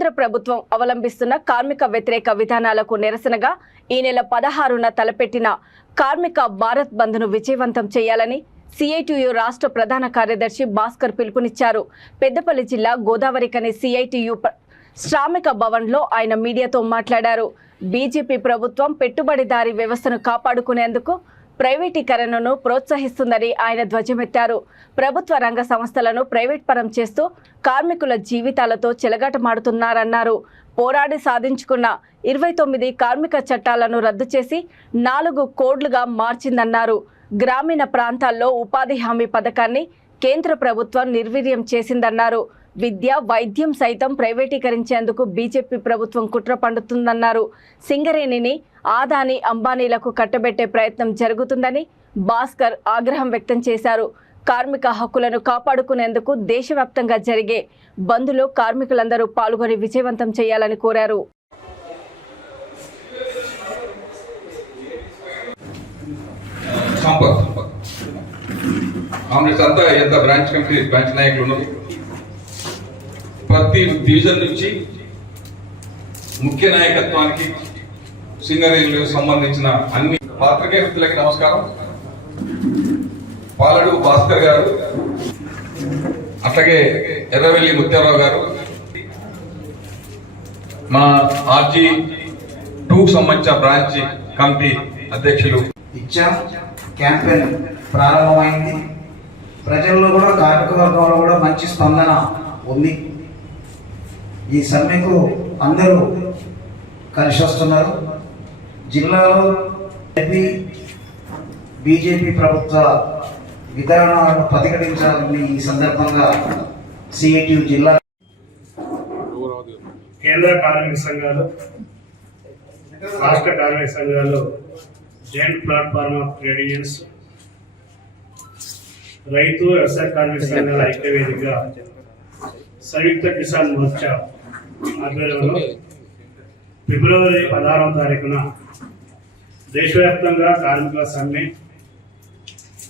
కేంద్ర ప్రభుత్వం అవలంబిస్తున్న కార్మిక వ్యతిరేక విధానాలకు నిరసనగా ఈ నెల 16న తలపెట్టిన కార్మిక భారత్ బంద్ను విజయవంతం చేయాలని సిఐటియు రాష్ట్ర ప్రధాన కార్యదర్శి భాస్కర్ పిలుపునిచ్చారు. పెద్దపల్లి జిల్లా గోదావరికని సిఐటియు శ్రామిక భవన్లో ఆయన మీడియాతో మాట్లాడారు. బీజేపీ ప్రభుత్వం పెట్టుబడిదారీ వ్యవస్థను కాపాడుకునేందుకు ప్రైవేటీకరణను ప్రోత్సహిస్తుందని ఆయన ధ్వజమెత్తారు. ప్రభుత్వ రంగ సంస్థలను ప్రైవేట్ పరం చేస్తూ కార్మికుల జీవితాలతో చెలగాటమాడుతున్నారన్నారు. పోరాడి సాధించుకున్న 29 కార్మిక చట్టాలను రద్దు చేసి 4 కోడ్లుగా మార్చిందన్నారు. గ్రామీణ ప్రాంతాల్లో ఉపాధి హామీ పథకాన్ని కేంద్ర ప్రభుత్వం నిర్వీర్యం చేసిందన్నారు. విద్య, వైద్యం సైతం ప్రైవేటీకరించేందుకు బీజేపీ ప్రభుత్వం కుట్ర పండుతుందన్నారు. సింగరేణిని ఆదాని, అంబానీలకు కట్టబెట్టే ప్రయత్నం జరుగుతుందని భాస్కర్ ఆగ్రహం వ్యక్తం చేశారు. కార్మిక హక్కులను కాపాడుకునేందుకు దేశవ్యాప్తంగా జరిగే బంద్లో కార్మికులందరూ పాల్గొని విజయవంతం చేయాలని కోరారు. బ్రాంచ్ నాయకులు ఉన్నారు. ప్రతి డివిజన్ నుంచి ముఖ్య నాయకత్వానికి సింగరేణిలకు సంబంధించిన అన్ని పాత్రికేయ మిత్రులకి నమస్కారం. పాలడు భాస్కర్ గారు, అట్లాగే ఎర్రవెల్లి ముత్యారావు గారు, మన RG2 సంబంధించిన బ్రాంచ్ కమిటీ అధ్యక్షులు ఇచ్చాం. క్యాంపెయిన్ ప్రారంభమైంది. ప్రజల్లో కూడా కార్మిక వర్గంలో కూడా మంచి స్పందన ఉంది. ఈ సమ్మెకు అందరూ కలిసి వస్తున్నారు. జిల్లాలో బీజేపీ ప్రభుత్వ విధానాలను ప్రతిఘటించాలని ఈ సందర్భంగా సిఐటియు జిల్లా కేంద్ర కార్మిక సంఘాలు, రాష్ట్ర కార్మిక సంఘాలు, joint platform of trade unions, రైతు వ్యవసాయ కార్మిక సంఘాల ఐక్యవేదికగా సంయుక్త కిసాన్ మోర్చా ఆధ్వర్యంలో ఫిబ్రవరి 16వ తారీఖున దేశవ్యాప్తంగా కార్మికుల సమ్మె,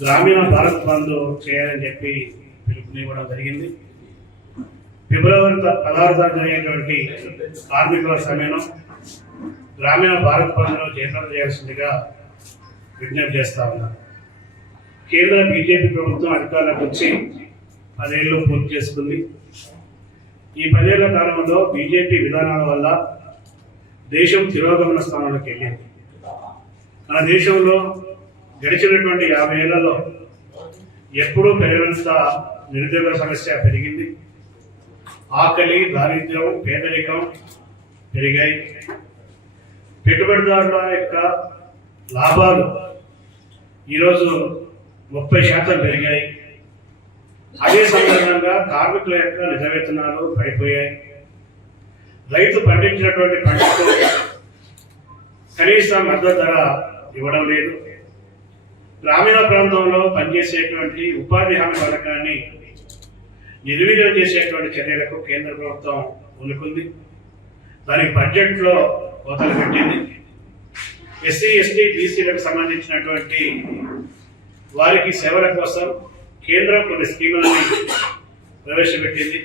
గ్రామీణ భారత్ బంద్ చేయాలని చెప్పి పిలుపునివ్వడం జరిగింది. ఫిబ్రవరి 16వ తారీఖు జరిగేటువంటి కార్మికుల సమ్మెను గ్రామీణ భారత్ బంద్ను జయప్రదం చేయాల్సిందిగా విజ్ఞప్తి చేస్తా ఉన్నారు. కేంద్ర బీజేపీ ప్రభుత్వం అధికారంలోకి వచ్చి 10 ఏళ్ళు పూర్తి చేసుకుంది. ఈ 10 ఏళ్ల కాలంలో బీజేపీ విధానాల వల్ల దేశం తిరోగమన స్థానంలోకి వెళ్ళింది. మన దేశంలో గడిచినటువంటి 50 ఏళ్లలో ఎప్పుడూ పెరిగినంత నిరుద్యోగ సమస్య పెరిగింది. ఆకలి, దారిద్ర్యం, పేదరికం పెరిగాయి. పెట్టుబడిదారుల యొక్క లాభాలు ఈరోజు 30% పెరిగాయి. అదే సందర్భంగా కార్మికుల యొక్క నిజ వేతనాలు పడిపోయాయి. రైతు పండించినటువంటి పంటకు కనీస మద్దతు ధర ఇవ్వడం లేదు. గ్రామీణ ప్రాంతంలో పనిచేసేటువంటి ఉపాధి హామీ పథకాన్ని నిర్వీర్యం చేసేటువంటి చర్యలకు కేంద్ర ప్రభుత్వం పూనుకుంది. దానికి బడ్జెట్లో కోతలు పెట్టింది. SC, ST, BCలకు సంబంధించినటువంటి వారికి సేవల కోసం కేంద్రం కొన్ని స్కీములను ప్రవేశపెట్టింది.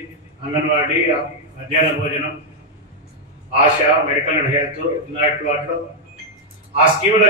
అంగన్వాడీ, మధ్యాహ్న భోజనం, ఆశ, మెడికల్ అండ్ హెల్త్, ఇలాంటి వాటిలో ఆ స్కీముల